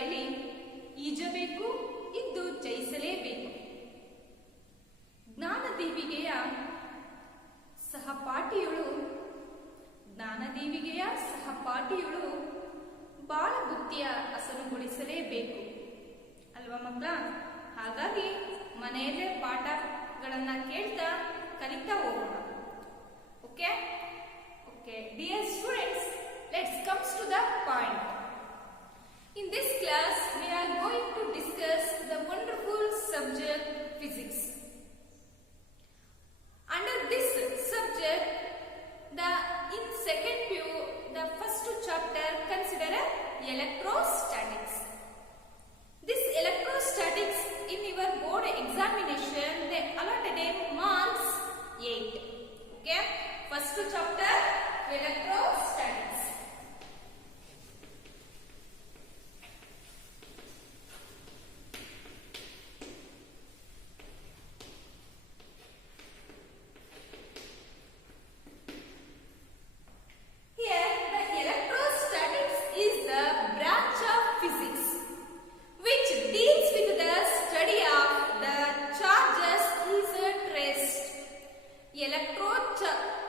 ಶಾಲೆಯಲ್ಲಿ ಈಜಬೇಕು, ಇದ್ದು ಜಯಿಸಲೇಬೇಕು. ಜ್ಞಾನದೀವಿಗೆಯ ಸಹಪಾಠಿಗಳು ಬಾಳಬುದ್ಧಿಯ ಹಸನುಗೊಳಿಸಲೇಬೇಕು ಅಲ್ವಾ ಮಕ್ಕಳ? ಹಾಗಾಗಿ ಮನೆಯಲ್ಲೇ ಪಾಠಗಳನ್ನ ಕೇಳ್ತಾ ಕಲಿತಾ ಹೋಗೋಣ. Okay okay dear students, let's come to the point. In this class we are going to discuss the wonderful subject physics. Under this subject, in second PU, the first chapter consider electrostatics. This electrostatics in your board examination they allotted marks 8. Okay, first chapter electrostatics.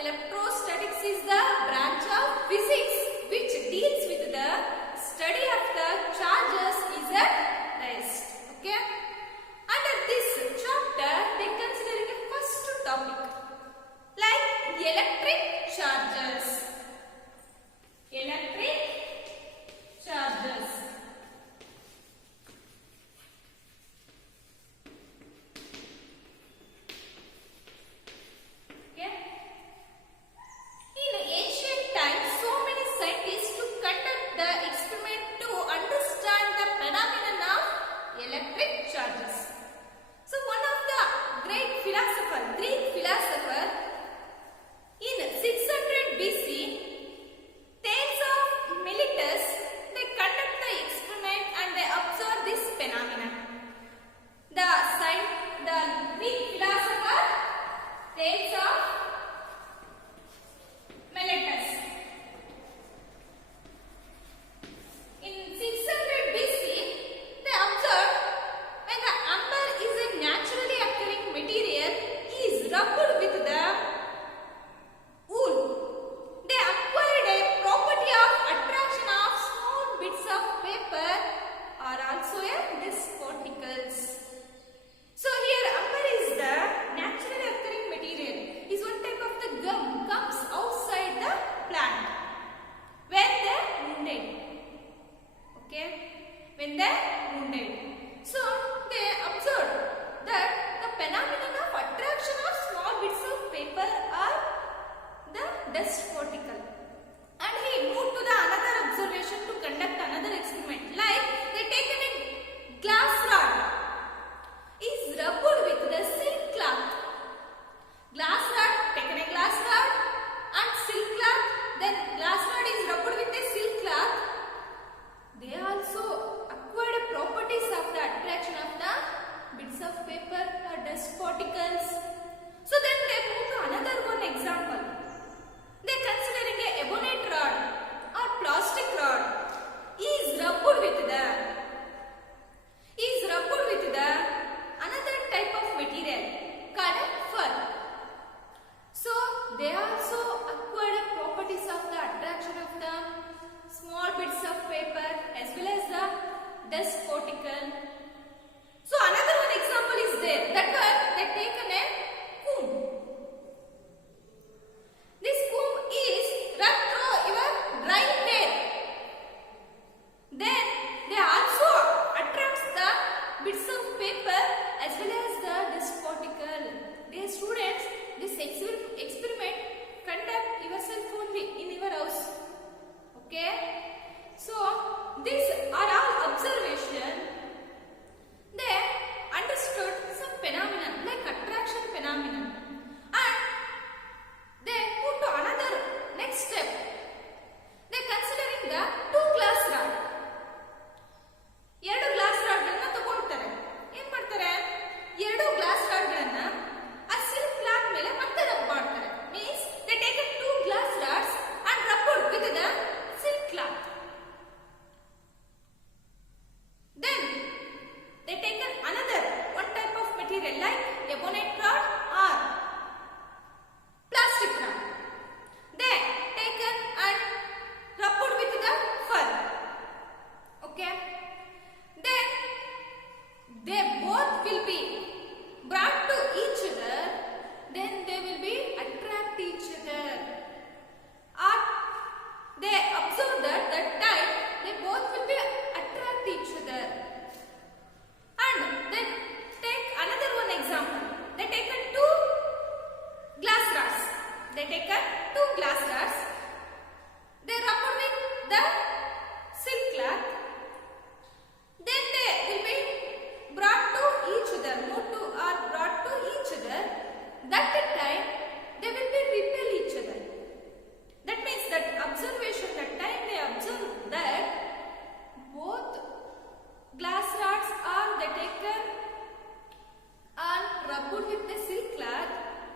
Electrostatics is the branch of physics which deals with the study of the charges is at rest. Okay. Under this chapter, they consider the first topic like electric charges. Electric charges. Greek philosopher in 600 BC, Thales of Miletus, they conduct the experiment and they observe this phenomenon. The Greek philosopher Thales of Miletus. In 600 BC, they observed when the amber is a naturally occurring material is rubbed with the wool, they acquired a property of attraction of small bits of paper or also a dust particles. So here amber is the naturally occurring material, is one type of the gum comes outside the plant when they wounded. Okay, when they wounded. So they observed that the phenomenon of attraction of small bits of paper or the dust particle, and he moved to the another observation to conduct another experiment. Like they taken a glass rod is rubbed with the silk cloth. Glass rod, taken a glass rod and silk cloth, then glass rod is rubbed with a silk cloth. They also acquired properties of the attraction of the bits of paper or dust particles. So then they move to another one example. They considering a ebonite rod or plastic rod is rubbed with the another type of material called fur. So they also acquired properties of the attraction of the small bits of paper as well as the dust particle. So another one example is there, that one they taken a comb. This comb is run through your dry hair. Then they also attracts the bits of paper as well as the dust particle. Dear students, this experiment conduct yourself only in your house. Okay. So these are all observation taken and rubbed with the silk cloth,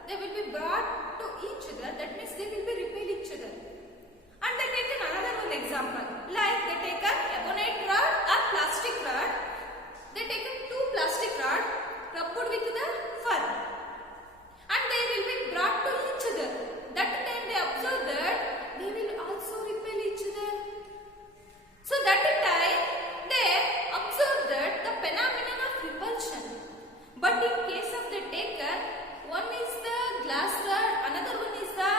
they will be brought to each other. That means they will be repel each other. And they take another one example. Like they take an ebonite rod or plastic rod. They take two plastic rod rubbed with the fur. And they will be brought to each other. That time they observe that they will also repel each other. So that time they observe that the phenomenon of repulsion. But in case of the taker, one is the glass rod, another one is the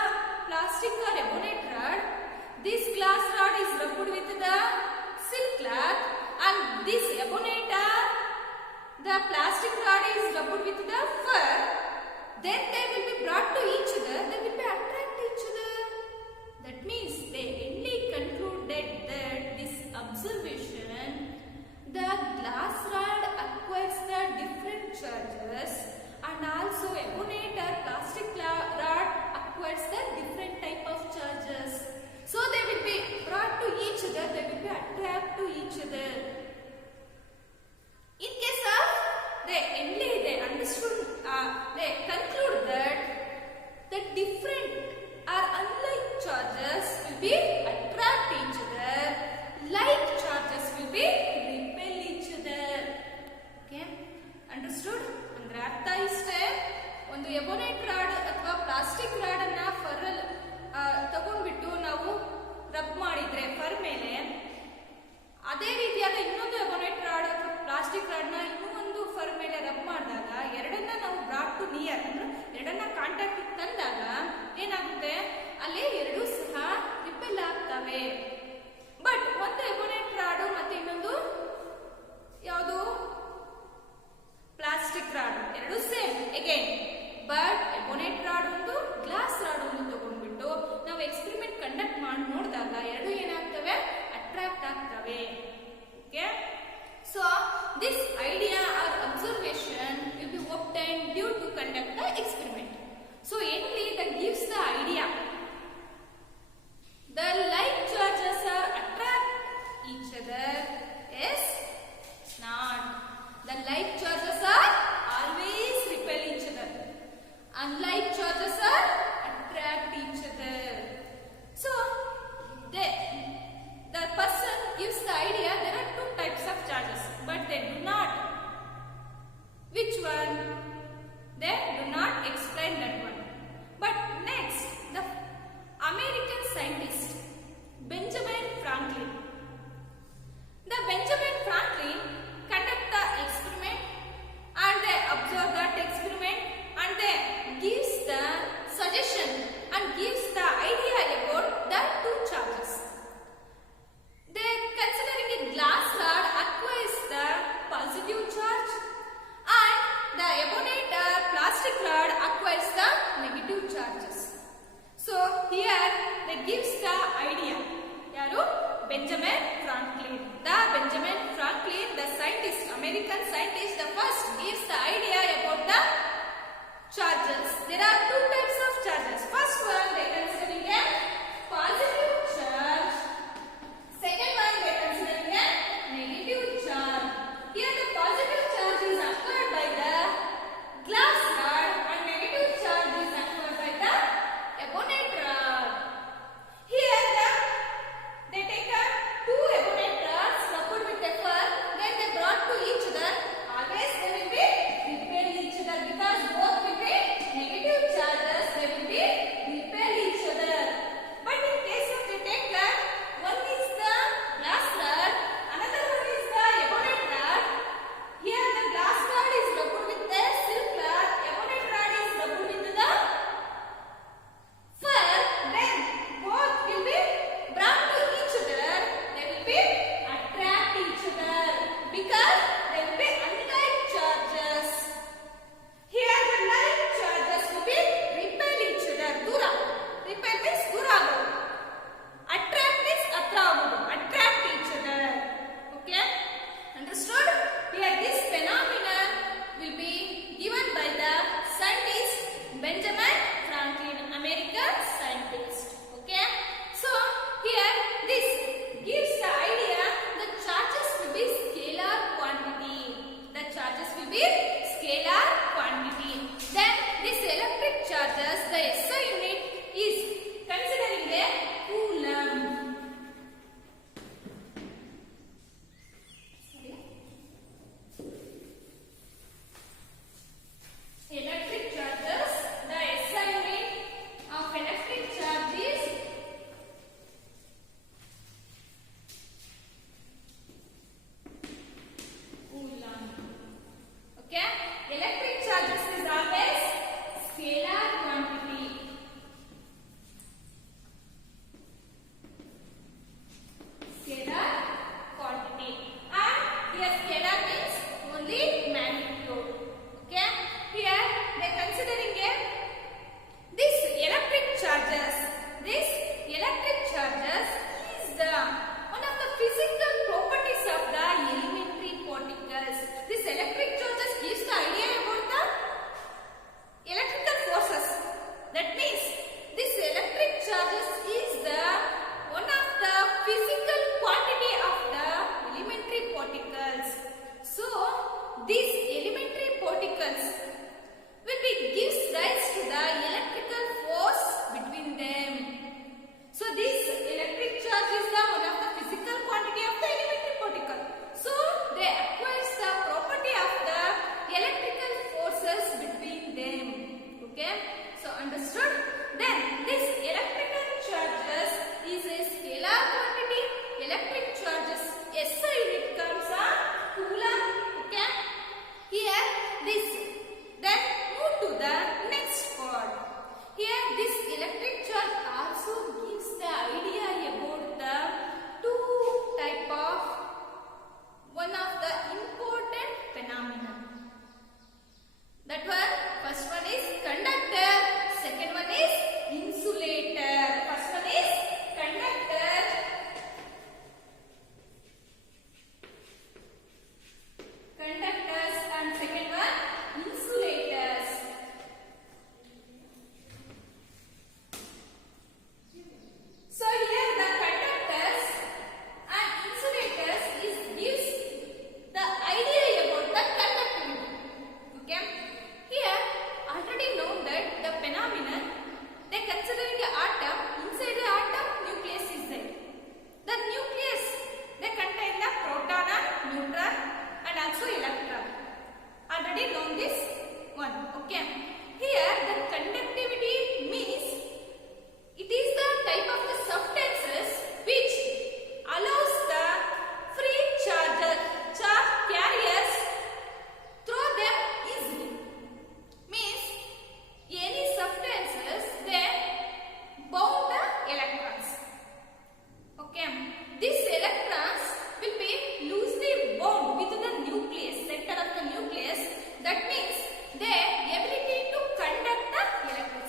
plastic or ebonite rod. This glass rod is rubbed with the silk cloth and this ebonite or the plastic rod is rubbed with the fur. Then they will be brought to each other, they will be attract each other. That means they only concluded that this observation, the glass rod acquires the different charges and also ebonite or plastic rod acquires the different type of charges. So they will be brought to each other, they will be attracted to each other. In case of they understood, they conclude that the different scalar means only magnitude. Okay. Here they are considering this electric charges. This electric charges is the one of the physical properties of the elementary particles. This electric charges gives the idea about the electrical forces. That means this electric charges is the one of the physical quantity of the elementary particles. So these elementary particles will be gives rise to the electrical force between them. So this electric charge is the one of the physical quantity of the elementary particle. So they acquires the property of the electrical forces between them. Okay, so understood? Then this electrical charges is a scalar quantity. Electric charges SI unit comes on coulomb. Okay, here this. Then move to the next part. Here this electric charge also gives the idea about the two type of one of the important phenomena. That one, first one is conductor, second one is insulator. First one is conductor, conductors, and second one insulators. So here the conductors and insulators gives the idea about the conductivity. Okay. Here already know that the phenomenon they considering the atom. Inside the atom nucleus is there. The nucleus they contain the proton and neutron and also electron. Already know this one. Okay. Here the conductivity means it is the type of the substances which allows the free charge carriers through them easily. Means any substances they bound the electrons. Okay. These electrons will be loosely bound with the nucleus, center of the nucleus. That means their ability to conduct the electrons.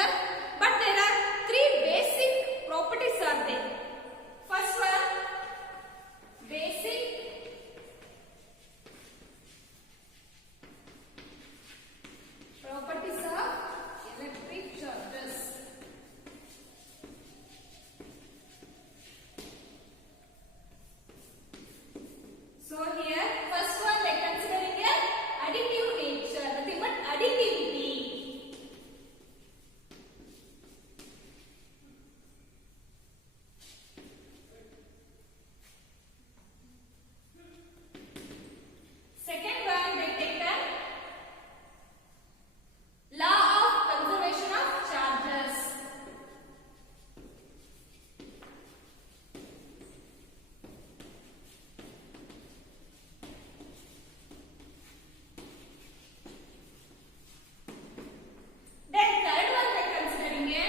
answer. But there are three basic properties are there. First one, basic properties of electric charges. So here, first one, like considering a additive nature, nothing but additivity. Second one, they take a law of conservation of charges. Then third one, they are considering a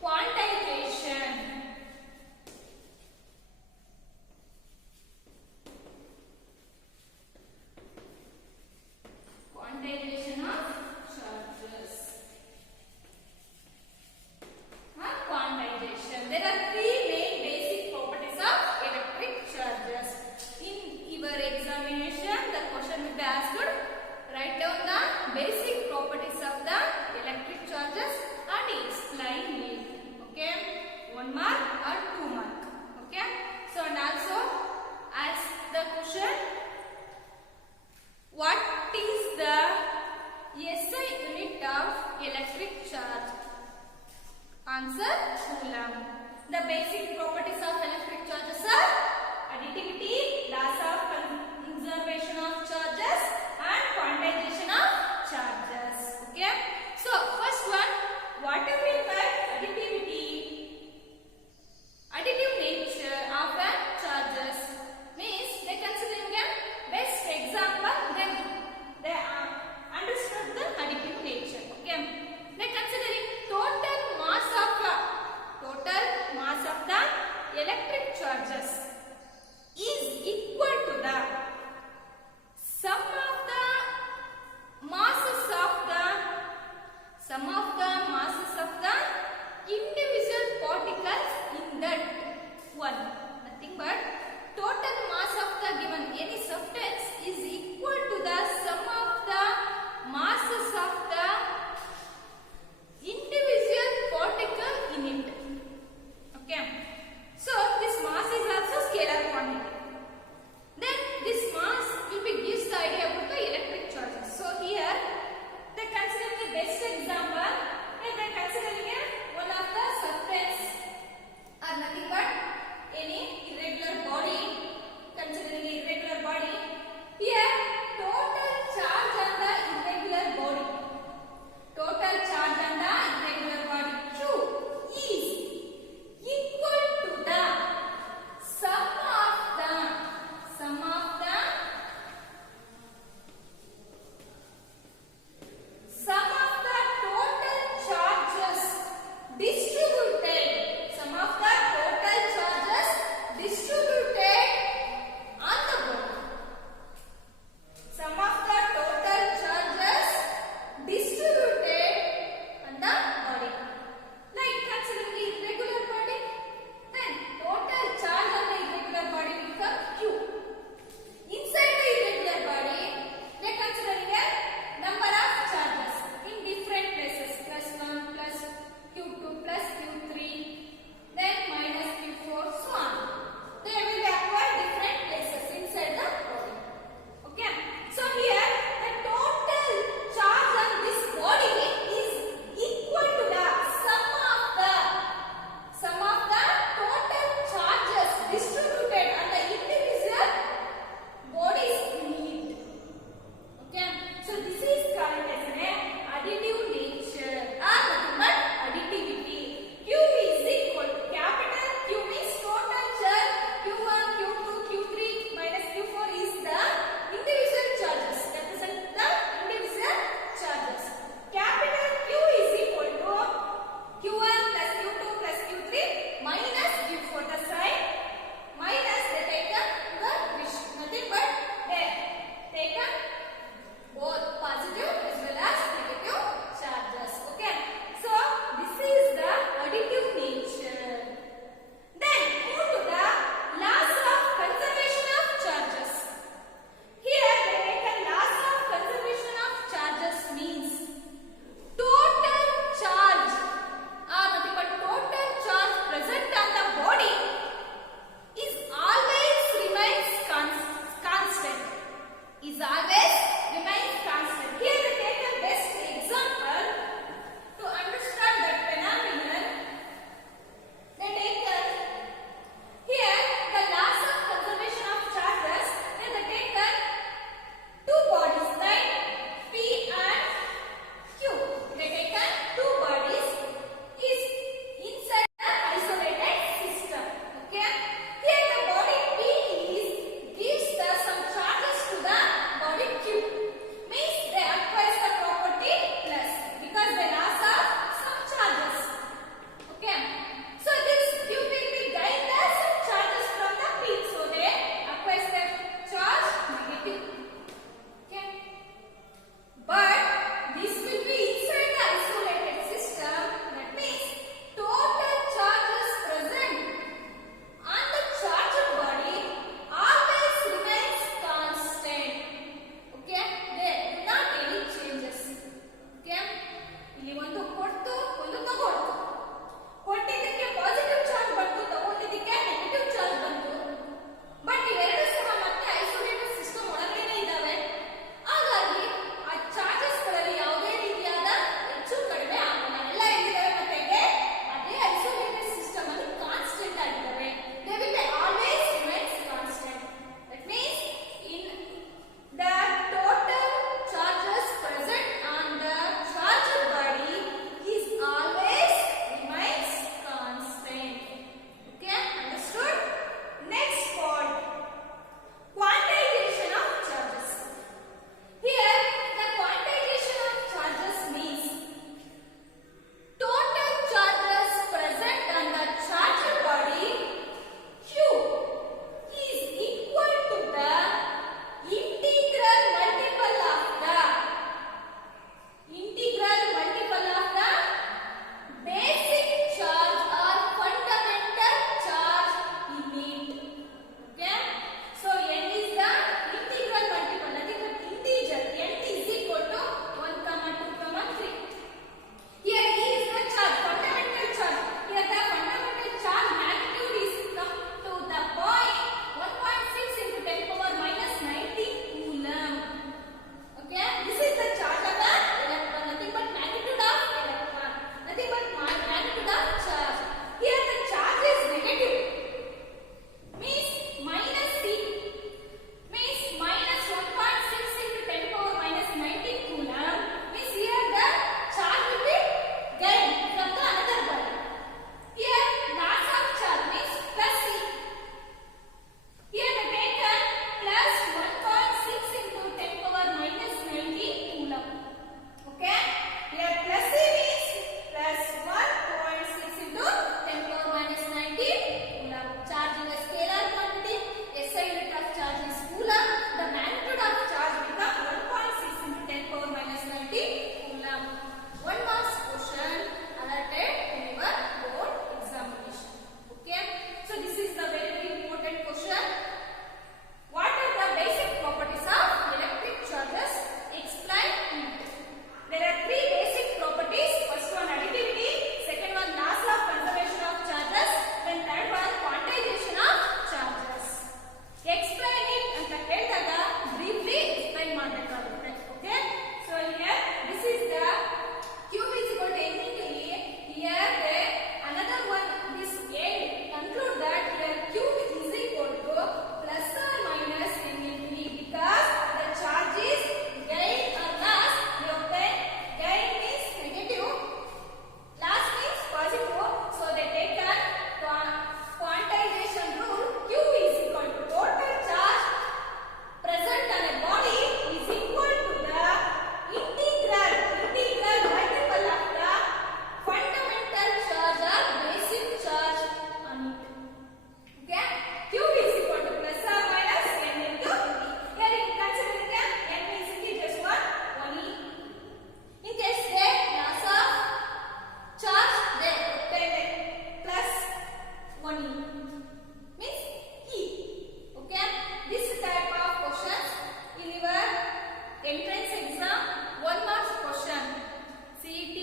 quantization. Quantization of charges. Quantization. There are three main basic properties of electric charges. In your examination, the question will be asked. Write down the basic properties of the electric charges and explain it. Okay, 1 mark or 2 mark. Okay. So and also ask the question. What is the SI unit of electric charge? Answer, coulomb. The basic properties of electric charges are additivity, laws of conservation of charges and quantization of entrance exam 1 mark question. CET,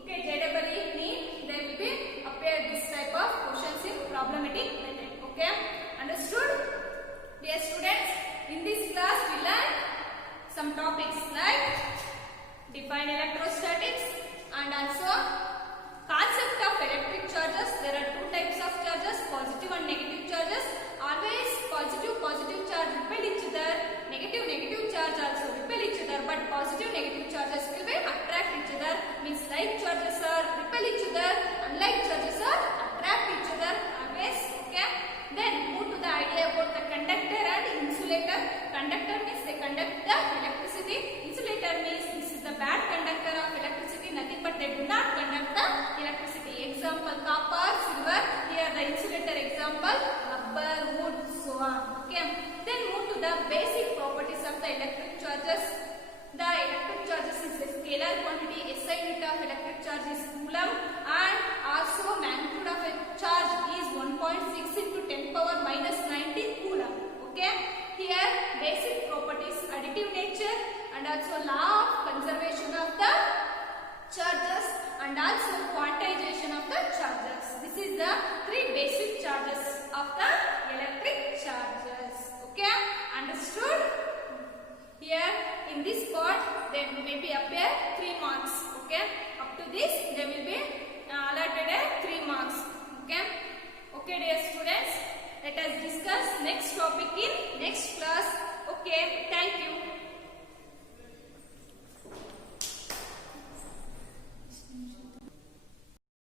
okay, JEE, NEET, they will be appear this type of questions in problematic method. Okay, understood? Dear students, in this class we learn some topics like define electrostatics and also concept of electric charges. There are two types of charges, positive and negative charges. Always positive charge repel each other, negative charge also repel each other, but positive negative charges will be attract each other. Means like charges are repel each other, unlike charges are attract each other always. Okay. Then move to the idea about the conductor and insulator. Conductor means they conduct the electricity. Insulator means this is the bad conductor of electricity, nothing but they do not conduct the electricity. Example copper, silver. Here the insulator example rubber, wood, so on. Okay. Then move to the basic properties of the electric charges. The electric charges is a scalar quantity. SI unit of electric charge is coulomb, and also magnitude of a charge is 1.6 into 10 power minus 19 coulomb. Okay. Here basic properties, additive nature, and also law of conservation of the charges, and also quantization of the charges. This is the three basic charges of the electric charges. Okay, understood? Here in this part there may be appear 3 marks. Okay, up to this there will be allotted 3 marks. Okay, okay dear students, let us discuss next topic in next class. Okay, thank you.